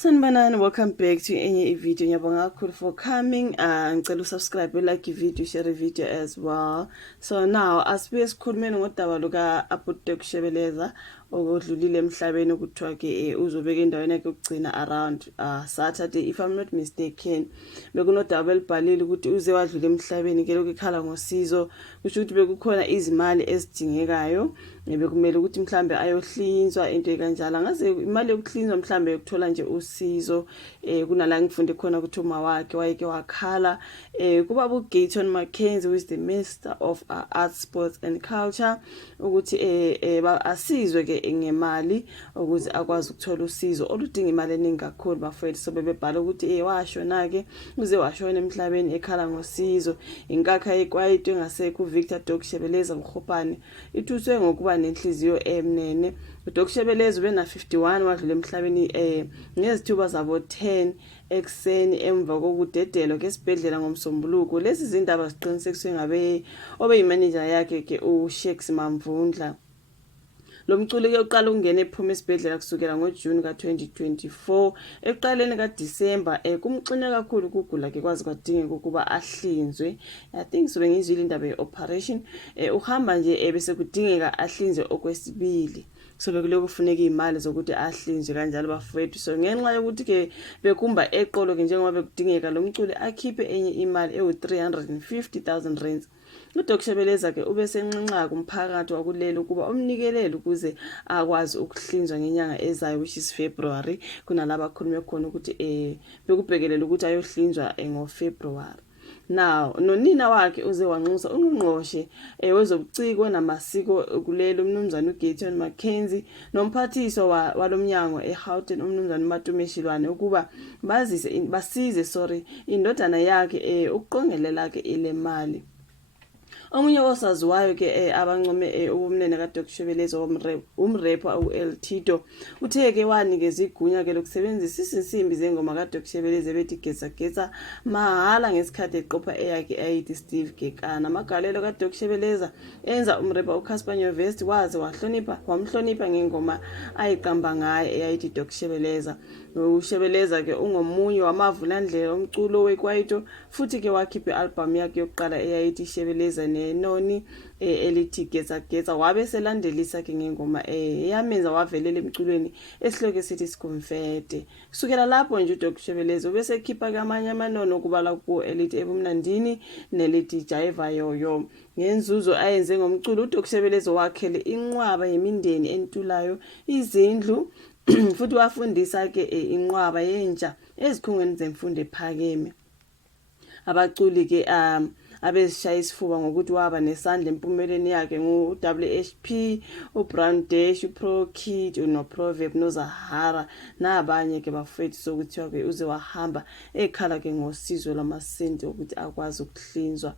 Sanibonani, welcome back to enye video. Ngiyabonga kakhulu for coming. Ngicela usubscribe, like video, share video as well. So now asibuye sikhulumeni ngodaba luka Apotek Shebeleza okudlulile emhlabeni ukuthiwa ke uzobeka endaweni yakhe ukugcina around Saturday if I'm not mistaken. Bekunodaba elibhalile ukuthi uze wadlula emhlabeni ke lokho ikhala ngosizo kusho ukuthi bekukhona izimali ezidingekayo bekumele ukuthi mhlambe ayohlinzwa into ekanjalo. Ngaze imali yokuhlinzwa mhlambe ukuthola nje usizo kunala ngifunde khona ukuthi uma wakhe wayeke wakhala kuba uGayton Mackenzie who is the Minister of Arts, Sports and Culture ukuthi asizwe ke ngemali ukuze akwazi ukuthola usizo oludinga imali eningi kakhulu bafowethu. So bebebhala ukuthi washona ke uze washona emhlabeni ekhala ngosizo inkakha ekwayito engasekho uVictor Dok Shebeleza Mkhopane ithuswe ngokuba nenhliziyo emnene. uDok Shebeleza ubena 51 wadlula emhlabeni ngezithuba zabo 10 ekseni emva kokudedelo ke esibhedlela ngomsombuluko. Lezi zindaba ziqinisekiswe ngabe obeyimanager yakhe ke uShex Mamvundla. Lo mculi ke uqala ukungena ephuma esibhedlela kusukela ngoJune ka2024 ekuqaleni kaDisemba kumxine kakhulu ukugula ke kwazi kwadingeka ukuba ahlinzwe. I think so bengizwile indaba yeoperation uhamba nje bese kudingeka ahlinzwe okwesibili. So bekuloku kufuneka imali zokuthi ahlinzwe kanjalo bafowethu. So ngenxa yokuthi ke bekumba eqolo ke njengoba bekudingeka lo mculi akhiphe enye imali ewu350,000 rands. uDok Shebeleza ke ube senqinqa kumphakathi wakulela ukuba umnikelele ukuze akwazi ukuhlinzwa ngenyanga ezayo which is February. Kunalaba khulume khona ukuthi bekubhekelela ukuthi ayohlinzwa ngoFebruary. Now nonina wakhe uze wanxusa ungqongqoshe wezobuciko namasiko kulelo umnumzana uGayton Mackenzie nomphathiswa walomnyango eGauteng umnumzana uMatumeshilwane ukuba basize indodana yakhe ukuqongelela ke ile mali. Omunye osaziwayo ke abancome ubumnene kaDok Shebeleza umrapper uEl Tito uthe ke wanikeza igunya ke lokusebenzisa isinsimbi zengoma kaDok Shebeleza bethi getsa mahala ngesikhathi eqopha eyakhe ayithi Steve Gekana. Amagalelo kaDok Shebeleza enza umrapper uCasper Nyovest waze wamhlonipha ngengoma ayiqamba ngaye eyayithi Dok Shebeleza. uShebeleza ke ungomunye wamavulandlela omculo wekwayito futhi ke wakhipha album yakhe yokuqala eyayithi Shebeleza nenoni elithi getsa wabe selandelisa ke ngengoma yamenza wavelela emculweni esihloko sithi sikomfete. Kusukela lapho nje uDok Shebeleza bese ekhipha kamanye amanono okubala ku elithi ebumnandini nelithi Jive yoyo. Ngenzuzo ayenze ngomculo uDok Shebeleza wakhele inqwaba yemindeni entulayo izindlu futhi wafundisa ke inqwaba yentsha ezikhungweni zemfundo ephakeme. Abaculi ke abezishaya isifuba ngokuthi waba nesandla empumeleni yakhe ngu-WHP, uBrown Dash, uPro Kid, uNoproverb, noZahara nabanye ke bafethu sokuthiwa ke uze wahamba ekhala ke ngosizo lwamasenti ukuthi akwazi ukuhlinzwa.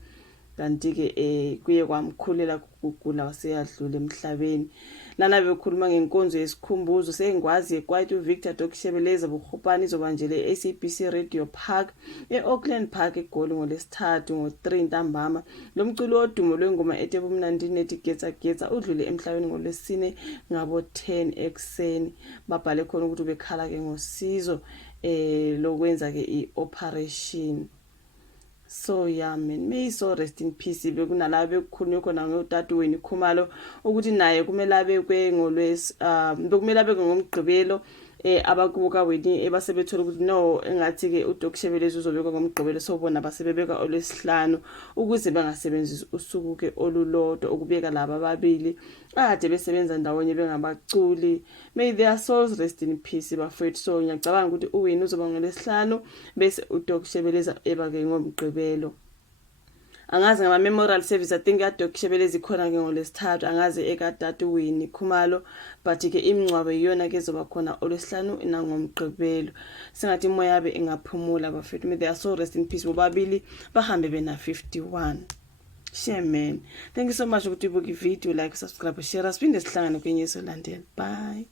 Kanti ke kuye kwamkhulela ukugula waseyadlula emhlabeni. Lana bekhuluma ngenkonzo yesikhumbuzo sengwazi ekwayito uVictor Dok Shebeleza Mkhopane izobanjele eSABC Radio Park eAuckland Park eGoli ngolesithathu ngo3 ntambama. Lo mculi odumo lwengoma etebumnandini ethi getsa udlule emhlabeni ngolwesine ngabo 10 ekseni. Babhale khona ukuthi bekhala ke ngosizo lokwenza ke ioperation. So yeah man, may so rest in peace. Bekunalabo bekukhulunywa khona ngotatuweni Khumalo ukuthi naye kumele abekwe bekumele abekwe ngomgqibelo abakubuka weni ebasebethola ukuthi no engathi ke uDok Shebeleza uzobekwa ngomgqibelo sobona basebebeka olwesihlanu ukuze bangasebenzisi usuku ke olulodwa ukubeka laba ababili ade besebenza ndawonye bengabaculi. May their souls rest in peace bafowethu. So ngiyacabanga ukuthi uwena uzoba ngolesihlanu bese uDok Shebeleza ebake ngomgqibelo. Angazi ngama memorial service I think uDok Shebeleza ikhona ke ngolesithathu angazi ekatatu wini Khumalo but ke imncwabo iyona ke zoba khona olwesihlanu nangomgqibelo. Singathi imoya yabe ingaphumula bafethu. May their soul rest in peace bobabili bahambe bena 51. Share man. Thank you so much ukuthi ubuke video, like, subscribe, share. Siphinde sihlangane kwenye esolandela. Bye.